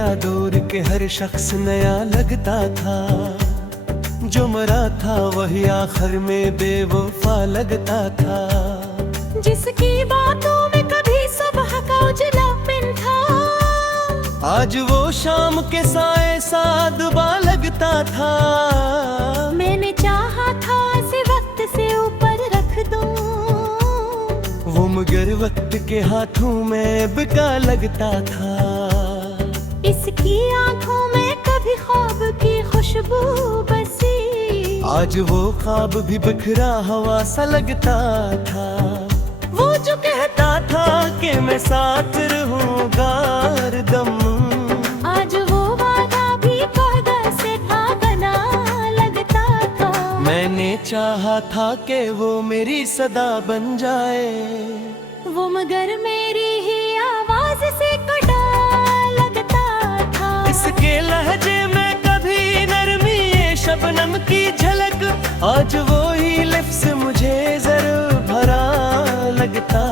गया दूर के हर शख्स नया लगता था। जो मरा था वही आखिर में बेवफा लगता था। जिसकी बातों में कभी सुबह का उजलापन था, आज वो शाम के साए सा दुबा लगता था। मैंने चाहा था इसे वक्त से ऊपर रख दूं, वो मगर वक्त के हाथों में बिका लगता था। इसकी आंखों में कभी ख्वाब की खुशबू बसी, आज वो ख्वाब भी बिखरा हवा सा लगता था। वो जो कहता था कि मैं साथ रहूंगा हरदम, आज वो वादा भी कागज से था बना लगता था। मैंने चाहा था कि वो मेरी सदा बन जाए, वो मगर मेरी ही आवाज से कटा लगता था। इसके लहजे में कभी नरमी ये शबनम की झलक, आज वो ही लिफ्स मुझे जरूर भरा लगता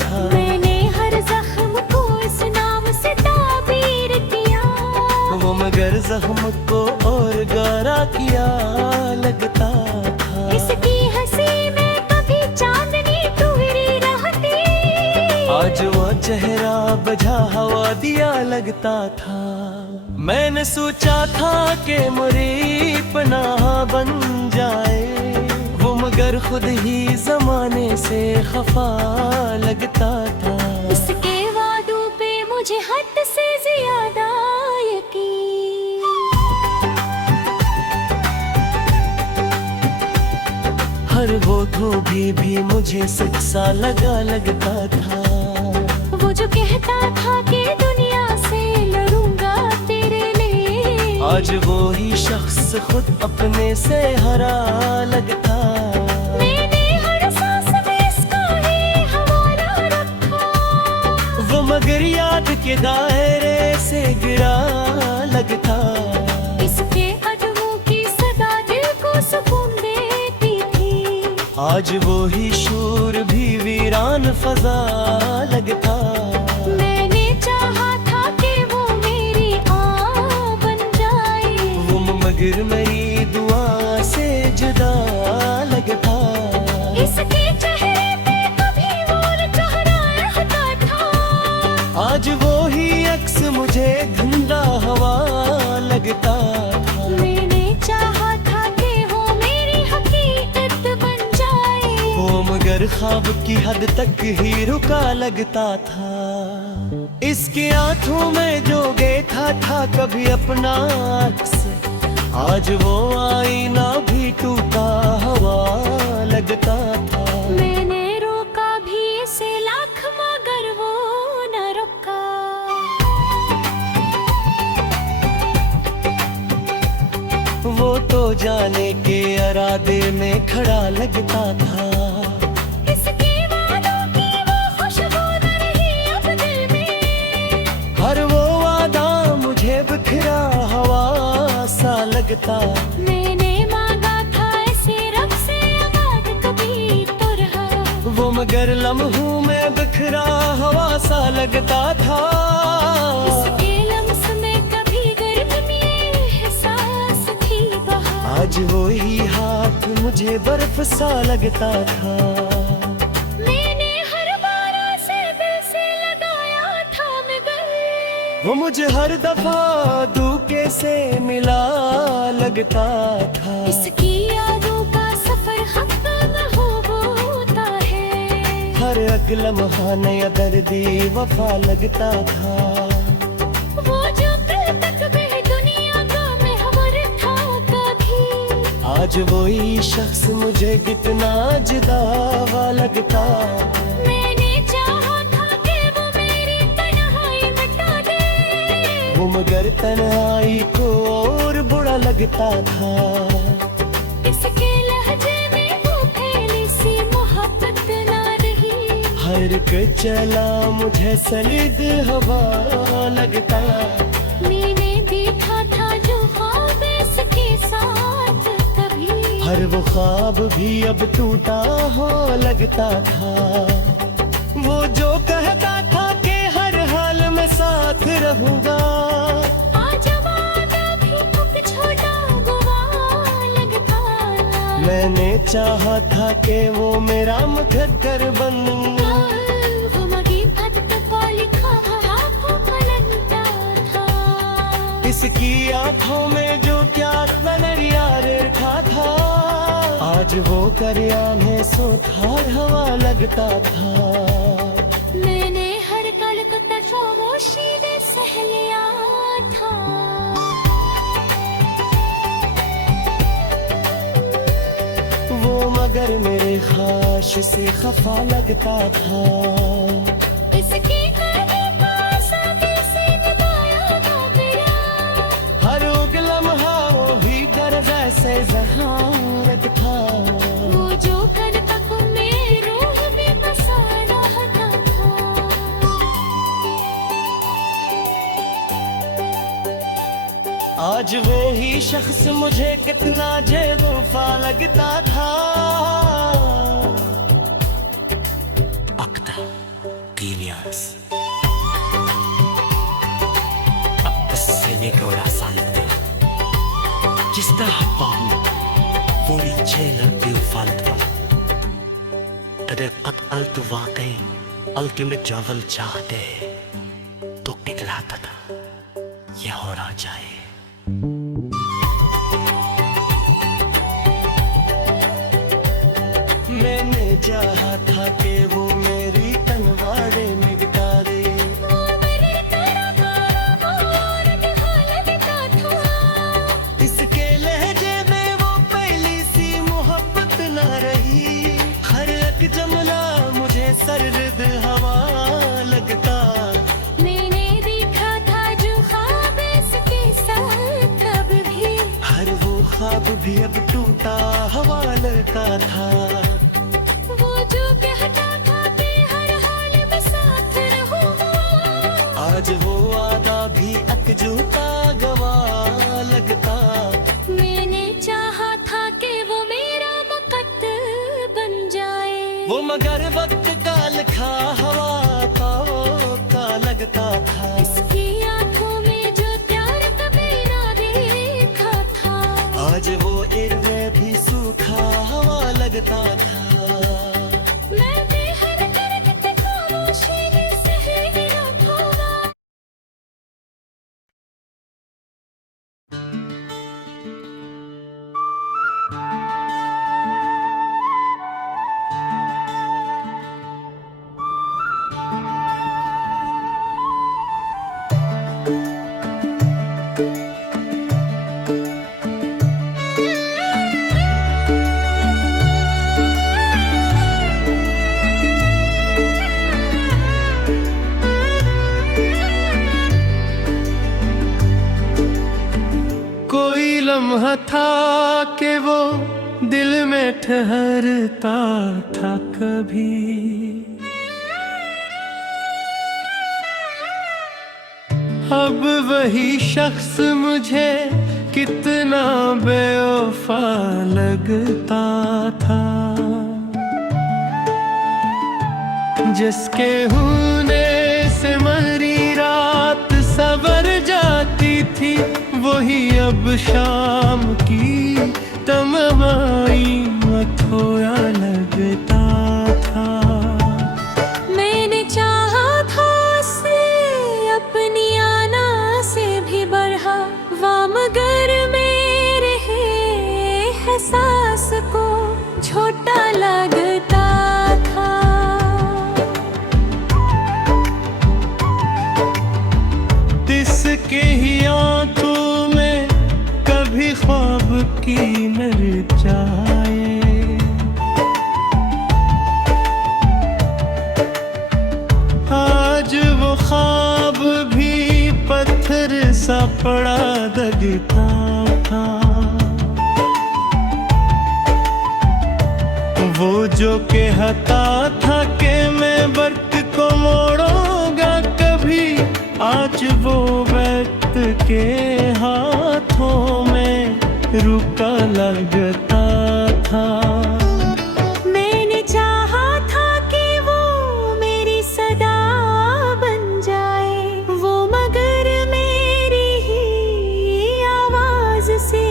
था। मैंने हर जख्म को इस नाम से ताबीर किया, वो मगर जख्म को और गारा किया लगता था। इसकी हंसी में कभी चांदनी टुहरी रहती, आज वो चेहरा बजा हवा दिया लगता था। मैंने सोचा था कि मेरी पनाह बन जाए, वो मगर खुद ही जमाने से खफा लगता था। उसके वादों पे मुझे हद से ज्यादा यकीन, हर वो धोबी भी मुझे सच सा लगता था। वो जो कहता था कि दुनिया से लड़ूंगा तेरे लिए, आज वो ही शख्स खुद अपने से हरा लगता। मैंने हर सांस में इसका ही हवाला रखा, वो मगर याद के दायरे से गिरा लगता। इसके कदमों की सदा दिल को सुकून देती थी, आज वो ही शूर भी वीरान फजा लगता। मैंने चाहा था कि वो मेरी आह बन जाए, वो मगर मेरी दुआ से जुदा लगता। इसके चेहरे पे कभी वो चेहरा रहता था, आज वो ही अक्स मुझे धुंधला हवा लगता था। मैंने चाहा था कि वो मेरी हकीकत बन जाए, वो मगर ख्वाब की हद तक ही रुका लगता था। इसकी आंखों में जो देखा था कभी अपना अक्स, आज वो आईना भी टूटा हवा लगता था। मैंने रोका भी इसे लाख मगर वो न रुका, वो तो जाने के इरादे में खड़ा लगता था। इसके वादों की वो खुशबू न रही अब दिल में, हर वो वादा मुझे बिखरा हवा सा लगता। मैंने मांगा था इसे रब से आबाद कभी तो रहा, वो मगर लम्हों में बिखरा हवा सा लगता था। इसके लम्स में कभी गर्मी एहसास थी बहार, आज वो ही हाथ मुझे बर्फ सा लगता था। मैंने हर बार से दिल से लगाया था मगर, वो मुझे हर दफा धोखे से मिला लगता था। इसकी यादों का सफर खत्म हो होता है, हर अगला लम्हा नया दर्दी वफा लगता था। वो जो कल तक वह दुनिया का महवर था कभी, आज वही शख्स मुझे कितना जुदा हुआ लगता। मैंने चाहा था कि वो मेरी तन्हाई मिटा दे, वो मगर तन्हाई को और बुरा लगता था। इसके लहजे में वो फैली सी मोहब्बत ना रही, हर के चला मुझे सलिद हवा लगता। मैंने देखा था जो ख्वाब इसके साथ कभी, हर वो ख्वाब भी अब टूटा हो लगता था। वो जो कहता था कि हर हाल में साथ रहूंगा, चाहा था कि वो मेरा मुकद्दर बन, वो मगी पद को लिखा आँखों पलटता था। इसकी आंखों में जो प्यार नजरिया रखा था, आज वो दरिया में सोधार हवा लगता था। मैंने हर कल को खामोशी में सह लिया था। वो मगर मेरे ख्वाहिश से खफा लगता था। इसके काने पास आके से निभाया था मेरा, हर उग लम्हा वो भी कर वैसे जहानत था। वो जो कर तक मेरी रूह में बसा रहता था। आज वो ही शख्स मुझे कितना बेवफा लगता था। Akta, 3 years. Ab tasselli ko rasante. Jista habang furi chela bil faltwa. Tade qad altu waqi ultimate travel चाहते तो निकलाता था ये हो ना जाए। मैंने चाहा था कि वो मेरी तनवारे मिटा दे, वो मेरी तरफ और निभा लगता था। इसके लहजे में वो पहली सी मोहब्बत न रही। हर एक जमला मुझे सर्द हवा लगता। मैंने देखा था जो ख्वाब इसके साथ कब भी, हर वो ख्वाब भी अब टूटा हवा लगता था। वो जो कहता था कि हर हाल में साथ रहूंगा, आज वो वादा भी अकजूता गवा लगता। मैंने चाहा था कि वो मेरा मुकद्दर बन जाए। वो मगर वक्त का लिखा हवा का लगता था। इसकी आंखों में जो प्यार कभी ना देखा था, आज वो इर्दे भी सूखा हवा लगता था। मैं भी हर करके खामोशी में सह लिया था। कोई लम्हा था कि वो दिल में ठहरता था कभी। अब वही शख्स मुझे कितना बेवफा लगता था। जिसके होने से मरी रात सवर जाती थी, वही अब शाम की तमवाई मथोया लगता था। मैंने चाहा था से अपनी आना से भी बढ़ा, वा मगर मेरे एहसास को छोटा लगता था। जिसके ही आंखों में कभी ख्वाब की नर जाए, आज वो ख्वाब भी पत्थर सा पड़ा दगता था। वो जो कहता था कि मैं वक्त को मोड़ूंगा कभी, आज वो वक्त के हाथों में रुका लगता था। मैंने चाहा था कि वो मेरी सदा बन जाए, वो मगर मेरी ही आवाज से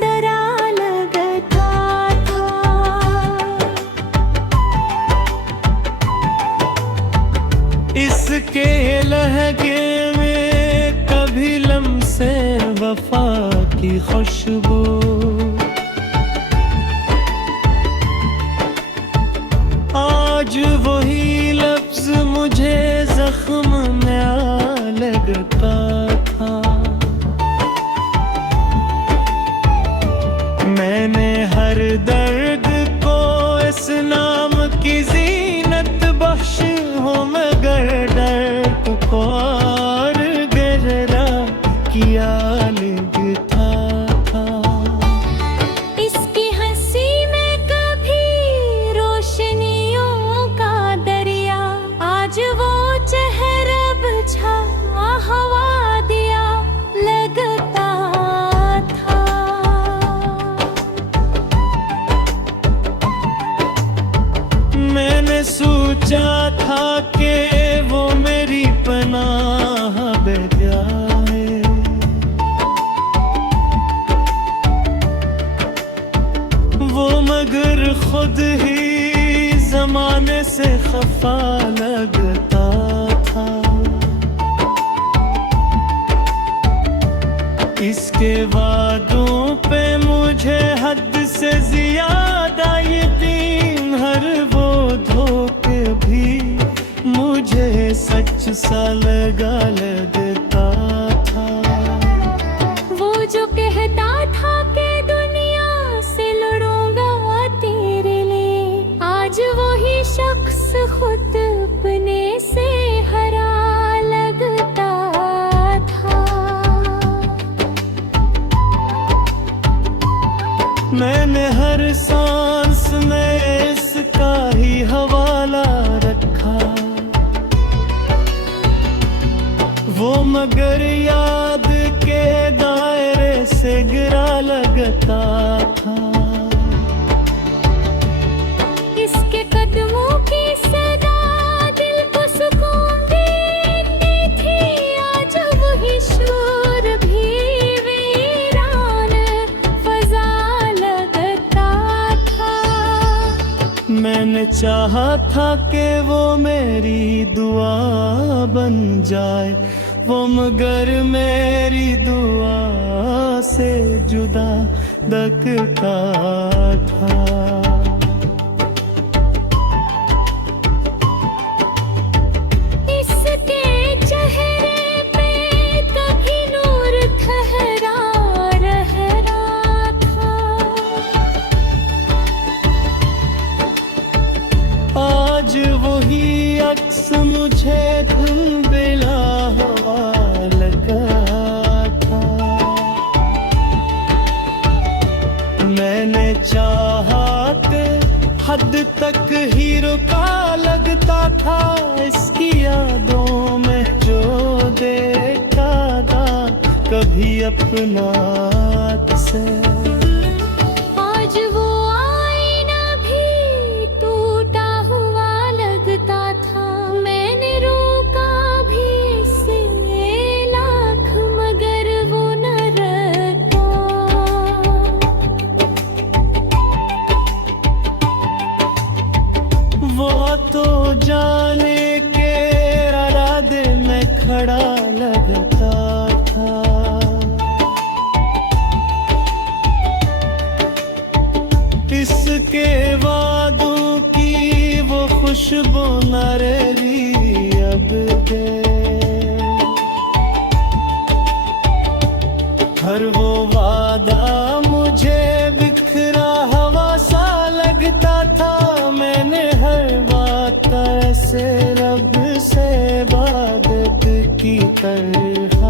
डरा लगता था। खुशबू। आज वही लफ्ज मुझे जख्म में आ लगता था। मैंने हर दर्द को इस नाम की जीनत बख्श हो, मगर दर्द को और गहरा किया लगता था। इसकी हंसी में कभी रोशनियों का दरिया, आज वो चेहरा बुझा हवा दिया लगता था। मैंने सोचा था कि वो मेरी पनाह बेजा है, वो मगर खुद ही जमाने से खफा लगता था। इसके वादों पे मुझे हद से ज्यादा यकीन, हर वो धोखे भी मुझे सच सा लगा लगता था। वो जो कहता था कि दुनिया से लड़ूंगा तेरे लिए, आज वही शख्स खुद अपने से हरा लगता था। मैंने हर सांस में इसका ही हवाला रखा, वो मगर याद के दायरे से गिरा लगता था। इसके कदमों की सदा दिल को सुकून देती थी, आज वही शोर भी वीरान फजा लगता था। मैंने चाहा था कि वो मेरी दुआ बन जाए, वो मगर मेरी दुआ से जुदा दकता था। इसके चेहरे पे कभी नूर ठहरा रहा था। आज वही अक्स मुझे धुंधला हवा लगा था। मैंने चाहा कि हद तक ही रुका लगता था, इसकी यादों में जो देखा था कभी अपना से। आज वो आईना भी टूटा हुआ लगता था, मैंने रोका भी इसे लाख मगर वो न रखा। वो तो जाने के इरादे में खड़ा लगता था। इसके वादों की वो खुशबू न रही अब दे, हर वो वादा मुझे बिखरा हवा सा लगता था। मैंने हर बात ऐसे रब से इबादत की तरह